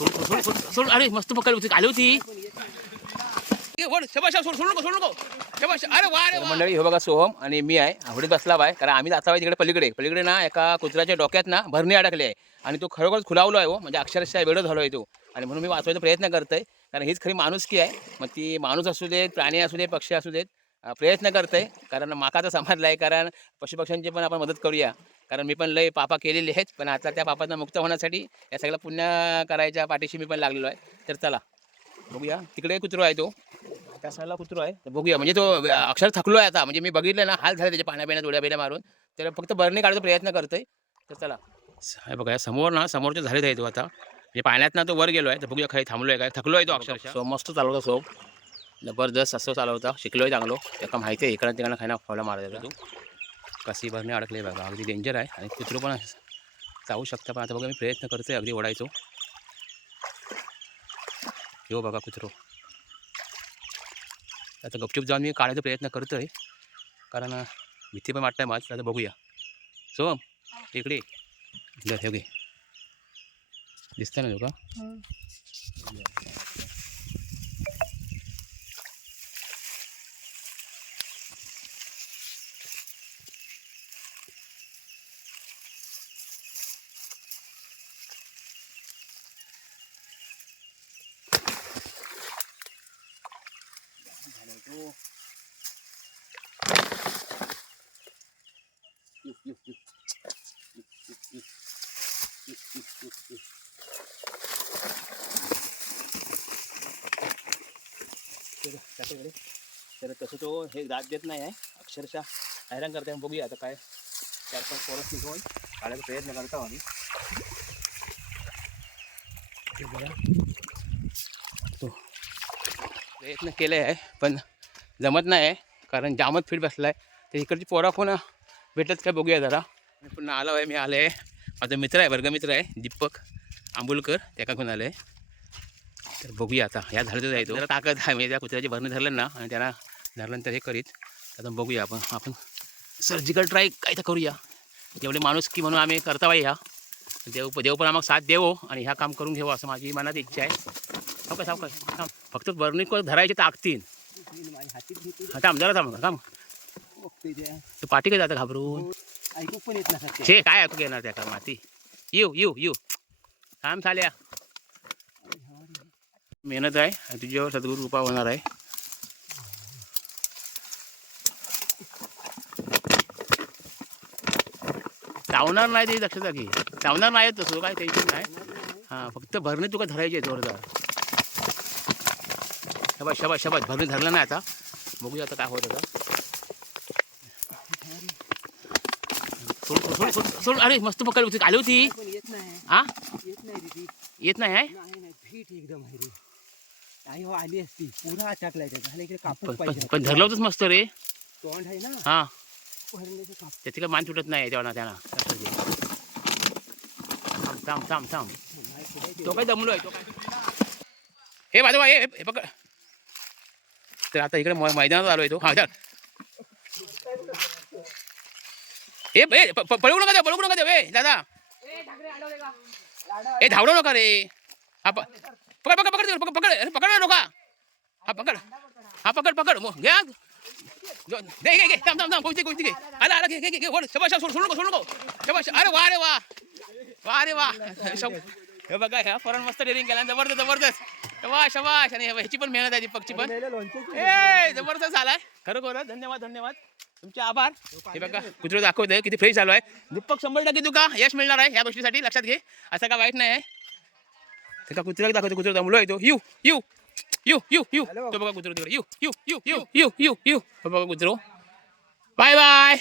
सोड सोड सोड सोड अरे मस्त पकड होती आली होती. मंडळी हे बघा सोहम आणि मी आहे. आवडीत बसला बाय कारण आम्ही जाता तिकडे पलीकडे. पलीकडे ना एका कुत्र्याच्या डोक्यात ना भरणी अडकली आहे. आणि तो खरोखरच खुलावलो आहे हो. म्हणजे अक्षरशः वेळ झालो आहे तो. आणि म्हणून मी वाचवायचा प्रयत्न करतोय कारण हीच खरी माणुसकी आहे. मग ती माणूस असू देत प्राणी असू दे पक्षी असू देत प्रयत्न करतोय. कारण माकाचा समाजला आहे कारण पशुपक्ष्यांची पण आपण मदत करूया. कारण मी पण लय पापा केलेली आहेत पण आता त्या पापातनं मुक्त होण्यासाठी या सगळ्या पुण्य करायच्या पाठीशी मी पण लागलेलो आहे. तर चला बघूया. तिकडे कुत्रो आहे तो. त्या साईडला कुत्रो आहे. तर बघूया म्हणजे तो अक्षर थकलो आहे आता. म्हणजे मी बघितलं ना हाल झाले त्याच्या पाण्या डोळ्या बिण्या मारून. तर फक्त बरणी काढायचा प्रयत्न करतोय. तर चला. हे बघा समोर ना समोरच्या झालेत आहे तो आता. म्हणजे पाण्यात ना तो वर गेलो आहे तर बघूया खाली थांबलो आहे काय थकलो आहे तो अक्षरशः. सो मस्त चालवता सोप जबरदस्त असं चालवता शिकलो आहे चांगलो. एका माहिती आहे इकडं तिकडं खायला फॉलो मारायला तू. कशी भरणे अडकले बघा. अगदी डेंजर आहे. आणि कुत्रू पण जाऊ शकता पण आता बघा मी प्रयत्न करतोय अगदी ओढायचो. येऊ बघा कुत्रू. आता गपचूप जाऊन मी काढायचा प्रयत्न करतो आहे कारण भीती पण वाटतं आहे माझं आता बघूया. सो इकडे हे घे. दिसतं ना तुका तर तसं तो हे दात देत नाही आहे. अक्षरशः हैराण करते बघूया आता काय चार पाच पोरस निघून काढायचा प्रयत्न करतो आम्ही. बघा. तो प्रयत्न केले आहे पण जमत नाही आहे कारण जामच फिट बसला आहे तर इकडची पोरा कोण भेटत काय बघूया जरा. मी पुन्हा आलो आहे मी आलो आहे. माझा मित्र आहे वर्गमित्र आहे दीपक आंबुलकर त्याका घेऊन आलं आहे? तर बघूया आता ह्या झालं जायचो जरा ताकद आहे म्हणजे त्या कुत्र्याची भरणं धरलं ना आणि त्याला धरल्यानंतर हे करीत. आता बघूया आपण आपण सर्जिकल ट्राय काय तर करूया. जेवढे माणूस की म्हणून आम्ही करता बाई ह्या देव देव पण आम्हाला साथ देवो आणि ह्या काम करून घेऊ असं माझी मनात इच्छा आहे. सावकाश सावकाश थांब. फक्त बरणी धरायची धरायचे ताकतीन हा थांब जरा थांब थांब. तू पाठी काय जातं घाबरून? ऐकू पण येत नसत छे काय ऐकू घेणार त्या का माती येऊ येऊ येऊ. थांब चाल्या मेहनत आहे आणि तुझ्यावर सद्गुरू कृपा होणार आहे. चावणार नाही ते लक्षात घे चावणार नाही तसं काय टेन्शन नाही. हां फक्त भरणे तुका धरायची जोरदार. शबाश शबाश शबाश भरणे धरलं नाही आता. बघूया आता काय होत आता. सोड सोड अरे मस्त पकड होती आली होती. हा? येत नाही आहे? एकदम आई हो आली असती. पुरा अटकलाय त्याचा. झालं इकडे पण पाहिजे पण धरलं होतंच मस्त रे. तोंड आहे ना? हा. त्याची काय मान तुटत नाही तेव्हा त्यांना लक्षात घे. थांब थांब थांब थांब. नाही पुढे ते- काय दमलो आहे तो काय हे हे हे पकड. तर आता इकडे मैदानात आलोय तो हा ए पळवू नका दे पळवू नका दे ए दादा ए धावडू नका रे हा प- पकड पकड पकड पकड पकड पकड नका हा पकड हा पकड पकड घ्या जो- दे घे घे थांब थांब थांब कोणती कोणती घे आला आला घे घे घे सोड सोड नको सोड नको शबाश अरे वा रे वा वा रे वा हे बघा ह्या फॉरन मस्त डेअरिंग केला. जबरदस्त जबरदस्त. शबाश शबाश आणि ह्याची पण मेहनत आहे दीपकची पण. ए जबरदस्त झालाय. खरोखर धन्यवाद धन्यवाद. तुमचे आभार. हे बघा कुत्रो दाखवतोय किती फ्रेश झालो आहे. दीपक शंभर टक्के तुका यश मिळणार आहे या गोष्टीसाठी. लक्षात घे. असं काय वाईट नाही आहे. का कुत्र्याला दाखवतो कुत्रो दमलो आहे तो. यू यू यू यू यू. तो बघा कुत्रो तिकडे यू यू यू यू यू यू बघा कुत्रो. बाय बाय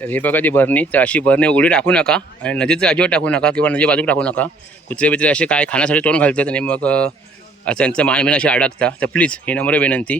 तर हे बघा ती भरणी तर अशी भरणी उघडी टाकू नका आणि नदीचं अजिबात टाकू नका किंवा नदी बाजूक टाकू नका. कुत्रे बित्रे असे काय खाण्यासाठी तोंड घालतात आणि मग त्यांचं मान बिन अशी अडकता तर प्लीज ही नम्र विनंती.